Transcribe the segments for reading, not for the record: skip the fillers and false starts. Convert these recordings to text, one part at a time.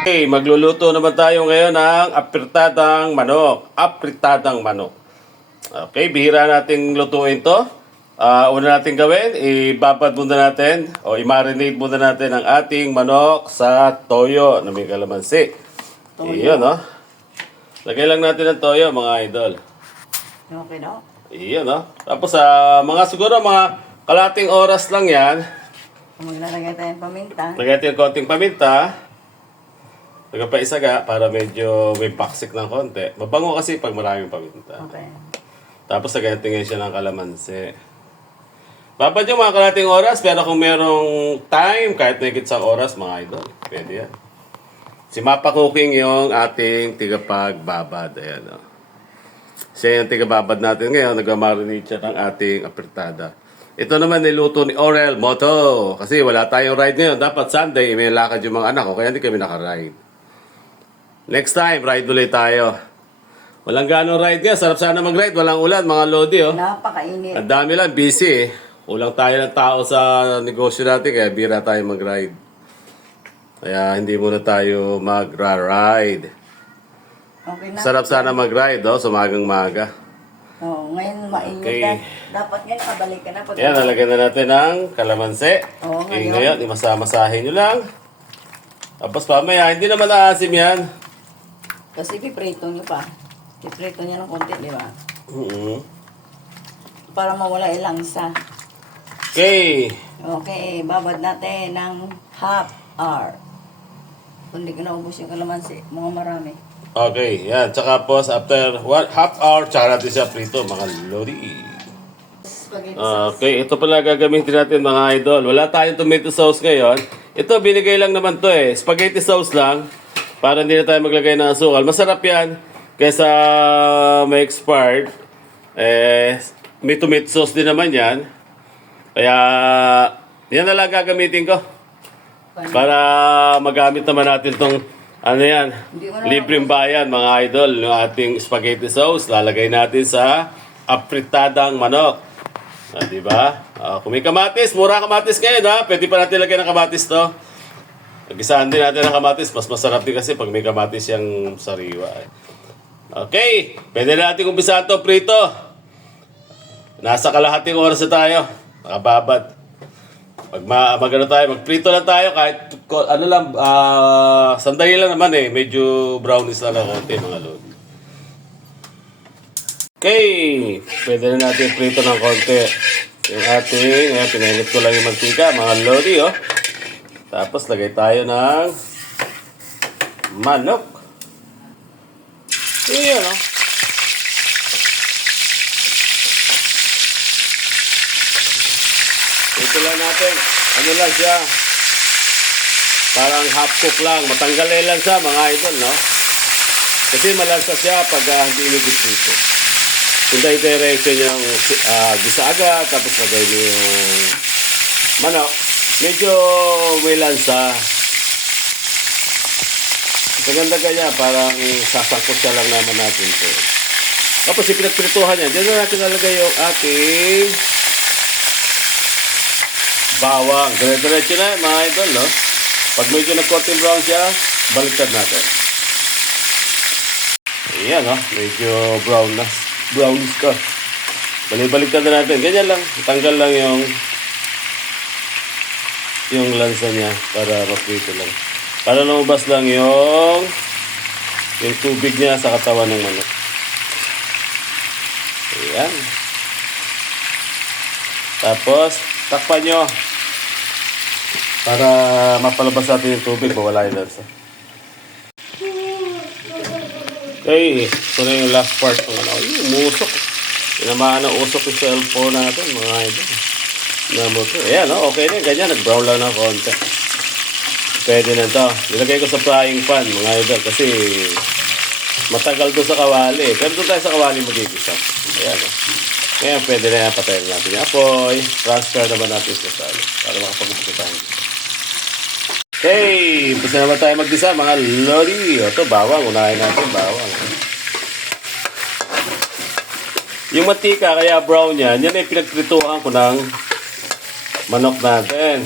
Okay, magluluto naman tayo ngayon ng apritadang manok. Apritadang manok. Okay, bihira nating lutuin to. Una natin gawin, ibabad muna natin o i-marinate muna natin ang ating manok sa toyo na may kalamansi. Iyon, no? Lagay lang natin ng toyo, mga idol. Okay, no? Iyon, no? Tapos, siguro mga kalating oras lang yan. Maglalagay tayong paminta. Lagay natin konting paminta. Lagay pa isaga para medyo may paksik ng konti. Mabango kasi pag maraming paminta. Okay. Tapos lagay natin ngayon siya ng kalamansi. Babad yung mga kalating oras, pero kung merong time, kahit na sa oras, mga idol, pwede yan. Si Mapa Cooking yung ating tigapagbabad. Ayan, o. Siya yung tigababad natin ngayon. Nag-marinate siya ng ating apritada. Ito naman niluto ni Orel Moto. Kasi wala tayong ride ngayon. Dapat Sunday, may lakad yung mga anak ko. Kaya hindi kami naka-ride. Next time, ride ulit tayo. Walang ganong ride nga. Sarap sana mag-ride. Walang ulan, mga lodi, oh. Napakainit. Ang dami lang, busy, eh. Kulang tayo ng tao sa negosyo natin, kaya bira tayo mag-ride. Kaya hindi muna tayo magra-ride. Okay na. Sarap sana mag-ride, oh, sumagang-maga. Oo, ngayon mainit Okay. na. Dapat ngayon kabalik ka na. Pag Yan, nalagyan na natin ng kalamansi. Oo, Ngayon, imasamasahin nyo lang. Tapos pamaya, hindi naman aasim yan. Kasi piprito nyo pa. Piprito nyo ng konti, di ba? Para mawala ilangsa. Okay. Okay, babad natin ng half hour. Kung di ko naubos yung kalamansi, mga marami. Okay, yan. Tsaka po, after half hour, tsaka natin siya prito, mga lodi. Spaghetti sauce. Okay, ito pala gagamitin natin, mga idol. Wala tayong tomato sauce ngayon. Ito, binigay lang naman to eh. Spaghetti sauce lang. Para hindi na tayo maglagay ng asukal. Masarap yan. Kesa may expired. May tomato sauce din naman yan. Kaya, yan na lang gagamitin ko. Para magamit naman natin tong ano yan, libreng bayan, mga idol, yung ating spaghetti sauce, lalagay natin sa apritadang manok. Diba? Kung may kamatis, mura kamatis ngayon, ha? Pwede pa natin lagyan ng kamatis to. Nagisahan din natin ng kamatis, mas masarap din kasi pag may kamatis yung sariwa. Okay, pwede na natin umpisahan to prito. Nasa kalahating oras na tayo, nakababad. Pag magano tayo, magprito lang tayo kahit ano lang, sandali lang naman eh. Medyo brownies lang na konti, mga lodi. Okay, pwede na natin prito ng konti. Yung ating, pinainit ko lang yung mantika, mga lodi, oh. Tapos lagay tayo ng manok. Yun, oh. Ito lang natin. Ano lang siya. Parang half cook lang. Matanggalin lang siya, mga idol, no? Kasi malansa siya pag hindi inigit dito. Kung direction yung gisa agad, tapos lagay niyo yung manok, medyo may lansa. Sa ganda ganyan, parang sasangkot siya lang naman natin ito. Tapos yung pinagprituhan niya, dyan na natin nalagay yung ating bawang. Dire-diretso na mga idol, no? Pag medyo nag-cotton brown siya, baliktad natin. Ayan, no? Medyo brown na. Brownish ka. Baliktad na natin. Ganyan lang. Tanggal lang yung lansa niya para maprito lang. Para lumabas lang yung tubig niya sa katawan ng manok. Ayan. Tapos, takpan nyo. Para mapalabas natin yung tubig, mawala yung lansa. Okay, ito na yung last part. Yung umusok. Tinamaan na usok yung cellphone natin, mga idol. Ayan, okay na. Ganyan, nag-brown lang ng konti. Pwede na ito. Nilagay ko sa frying pan, mga idol, kasi matagal doon sa kawali. Pero doon tayo sa kawali magigisa. Ayan, ngayon, pwede na yan. Patayin natin yung apoy. Transfer naman natin sa salo para makapag-upisa tayo. Okay, gusto naman tayo mag-gisa, mga lodi. Ito, bawang. Unahin natin, bawang. Yung mantika, kaya brown yan, yan ay pinagprituhan ko ng manok natin.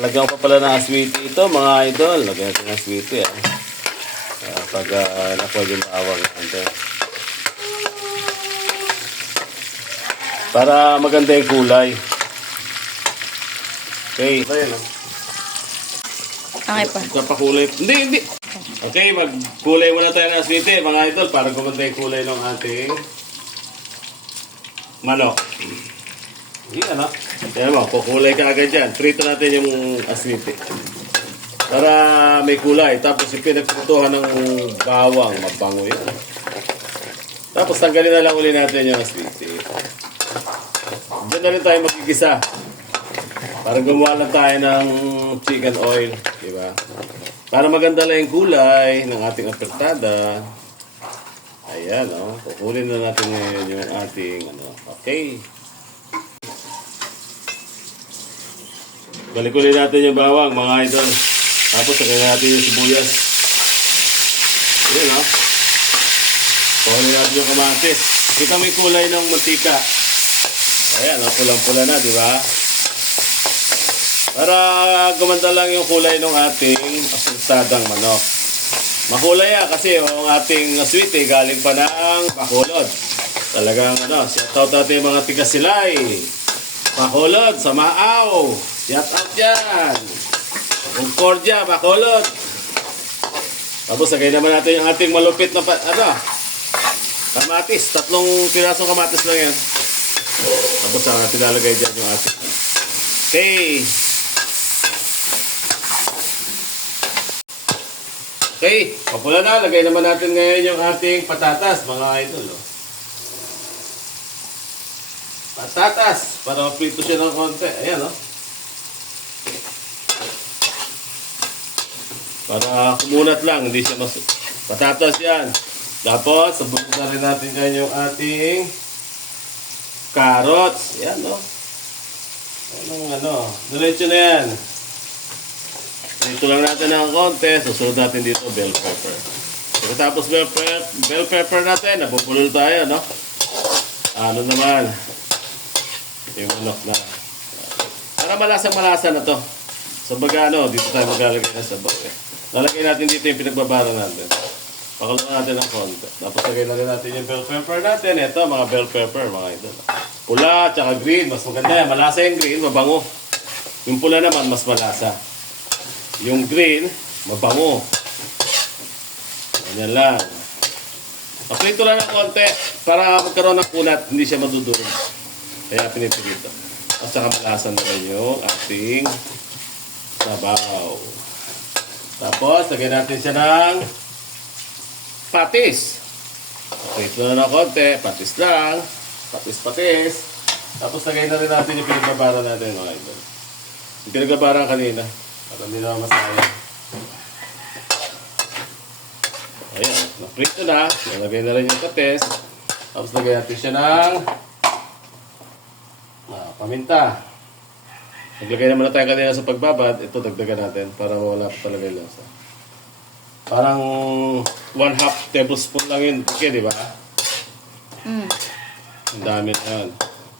Lagyan ko pa pala ng aswiti ito, mga idol. Lagyan natin ng aswiti, pag nakuha yung bawang natin. Para maganda yung kulay. Okay. Ayan, Okay pa. Kapakulay. Hindi. Okay, magkulay muna tayo ng aswiti, mga idol, para gumanda yung kulay ng ating manok. Yan, Yan mo, kukulay ka agad dyan. Prito natin yung aswiti. Para may kulay. Tapos ipinagputuhan ng bawang. Mabango yun. Tapos tanggalin na lang uli natin yung aswiti. Diyan na rin tayo magigisa. Para gumawa lang tayo ng chicken oil. Diba? Para maganda lang yung kulay ng ating apertada. Ayan, kukulin na natin ngayon yung ating, okay. Balik-ulit natin yung bawang, mga idol. Tapos, sagay natin yung sibuyas. Ayan, Pakulin natin yung kamatis. Kita may kulay ng mantika. Ayan, pulang-pula na, di ba? Para gumanda lang yung kulay ng ating asulsadang manok. Makulay kasi yung ating aswiti galing pa ng Bacolod. Talagang, shoutout natin yung mga tiga-silay. Bacolod, sa Maaw. Shout out dyan. Concordia, Bacolod. Tapos, sagay naman natin yung ating malupit na, kamatis. 3 pirasong kamatis lang yan. Tapos, natin lalagay dyan yung ating. Okay. Okay, papula na. Lagay naman natin ngayon yung ating patatas, mga idol. Patatas, para maprito siya ng konti. Ayan, Para kumunat lang, hindi siya patatas yan. Tapos, sabog na rin natin ngayon yung ating carrots. Ayan, diretso na yan. Dito lang natin ng konti. Susunod natin dito, bell pepper. Pagkatapos bell pepper natin, napupulol tayo, Ano naman? Yung manok na. Para malasa na to. So baga, dito tayo maglalagay na sa bawang. Lalagay natin dito yung pinagbabara natin. Pakuluan natin ng konti. Tapos lagay na rin natin yung bell pepper natin. Ito, mga bell pepper, mga idol. Pula, tsaka green. Mas maganda yan. Malasa yung green, mabango. Yung pula naman, mas malasa. Yung green, mabango. Ganyan lang. Paprito lang ng konti para magkaroon ng kunat, hindi siya madudurog. Kaya pinipirito. At saka malasan na rin yung ating sabaw. Tapos, lagyan natin siya ng patis. Paprito na ng konti, patis lang. Patis. Tapos, lagyan na rin natin yung pinagbabara natin, mga idol. Yung pinagbabara kanina. Para hindi naman masaya. Ayan, naprito na. Nalagay na rin yung patis. Tapos lagay natin siya ng paminta. Naglagay naman na tayo kanina sa pagbabad. Ito, dagdagan natin para wala pa talaga yung lasa. Parang 1/2 tablespoon lang yun. Okay, di ba? Ang dami na yan.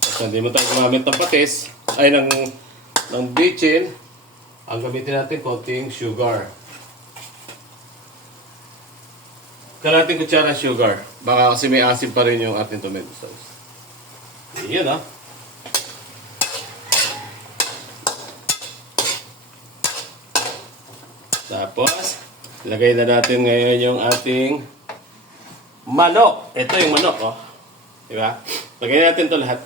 Tapos hindi mo tayo gumamit ng patis. Ay, ng bitchin. Ang gamitin natin, konting sugar. Kalating kutsara sugar. Baka kasi may asim pa rin yung ating tomato sauce. Yan, Tapos, lagay na natin ngayon yung ating manok. Ito yung manok, Diba? Lagay natin ito lahat.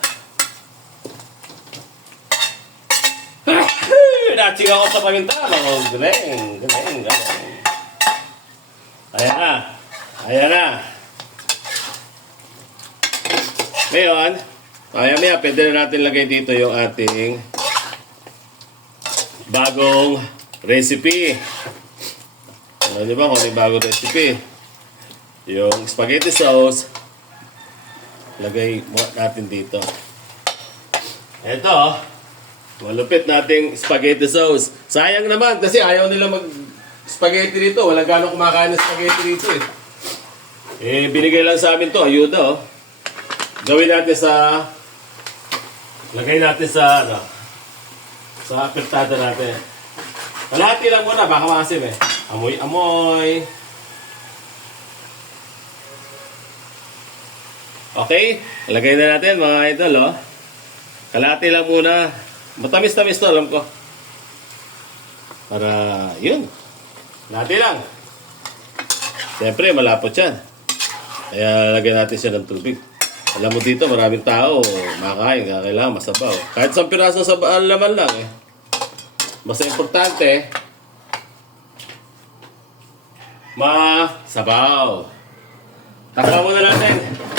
Natching ako sa paminta. Galing. Ayan na. Ngayon, maya pwede na natin lagay dito yung ating bagong recipe. Ano ba kung ano yung bagong recipe? Yung spaghetti sauce, lagay natin dito. Ito, malupit nating spaghetti sauce. Sayang naman kasi ayaw nila mag-spaghetti dito. Walang gano'ng kumakain ng spaghetti dito binigay lang sa amin to, ayuda Gawin natin lagay natin sa apertada natin. Kalahati lang muna, baka maasim eh. Amoy. Okay, lagay na natin mga idol, oh. Kalahati lang muna. Matamis-tamis to, alam ko. Para, yun. Kalahati lang. Siyempre, malapot yan. Kaya lagyan natin siya ng tubig. Alam mo dito, maraming tao, makakain, kaya kailangan masabaw. Kahit sa piraso sa laman lang eh. Basta importante, masabaw. Takpan muna natin.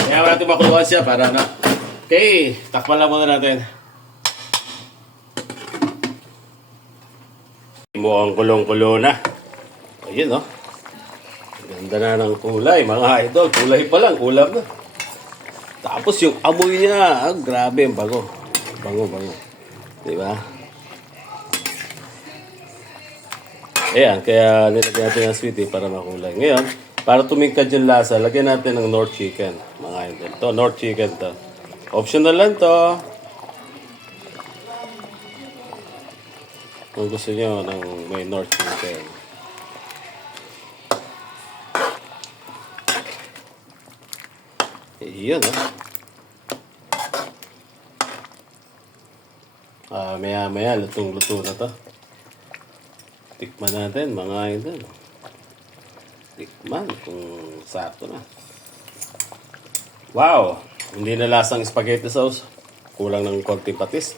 Kaya natin makuluan siya para na. Okay, takpan lang muna natin. Mukhang kulong-kulo na. Ayun, no? Ganda na ng kulay, mga idol. Kulay pa lang, ulam na. Tapos yung amoy niya, grabe, ang bango. Bango. Diba? Ayan, kaya nilagyan natin ng sweetie para makulay. Ngayon, para tumingkad yung lasa, lagyan natin ng North Chicken, mga idol. To, North Chicken to. Optional lang to. Kung gusto nyo ng may North Chicken. Iyon, maya-maya, lutong-luto na to. Tikman natin, mga idol. Tikman kung sakto na. Wow! Hindi na lasang spaghetti sauce. Kulang ng konting patis.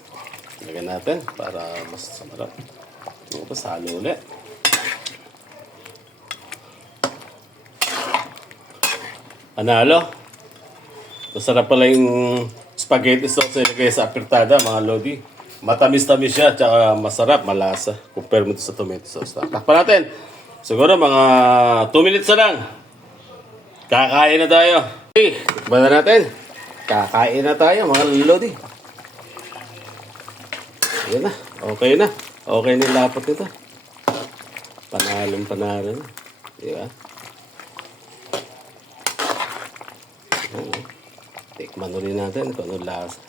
Lagyan natin para mas samarap. Tapos halo ulit. Analo? Masarap pala yung spaghetti sauce na ilagay sa apertada, mga lodi. Matamis-tamis siya, tsaka masarap, malasa. Compare mo ito sa tomato sauce. Takpan natin. Siguro mga 2 minutes na lang. Kakain na tayo. Okay, tikman na natin. Kakain na tayo, mga lodi. Yan na. Okay na. Okay na yung lapot nito. Panalong-panalo na. Diba? Tikman ulit natin kung anong lasa.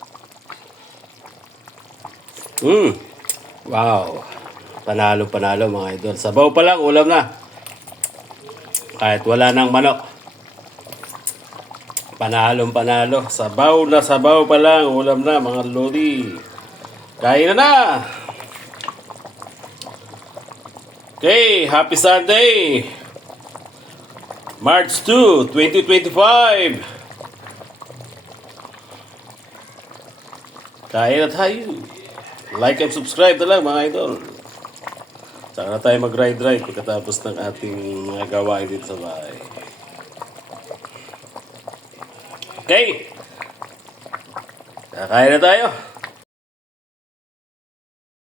Wow. Panalo mga idol. Sabaw pa lang, ulam na. Kahit wala nang manok. Panalo. Sabaw na sabaw pa lang, ulam na mga lodi. Kain na! Okay, happy Sunday! March 2, 2025! Kain na tayo! Like and subscribe na lang mga idol. Saka na tayo mag-ride pagkatapos ng ating mga gawain dito sa bahay. Okay! Kakain na tayo!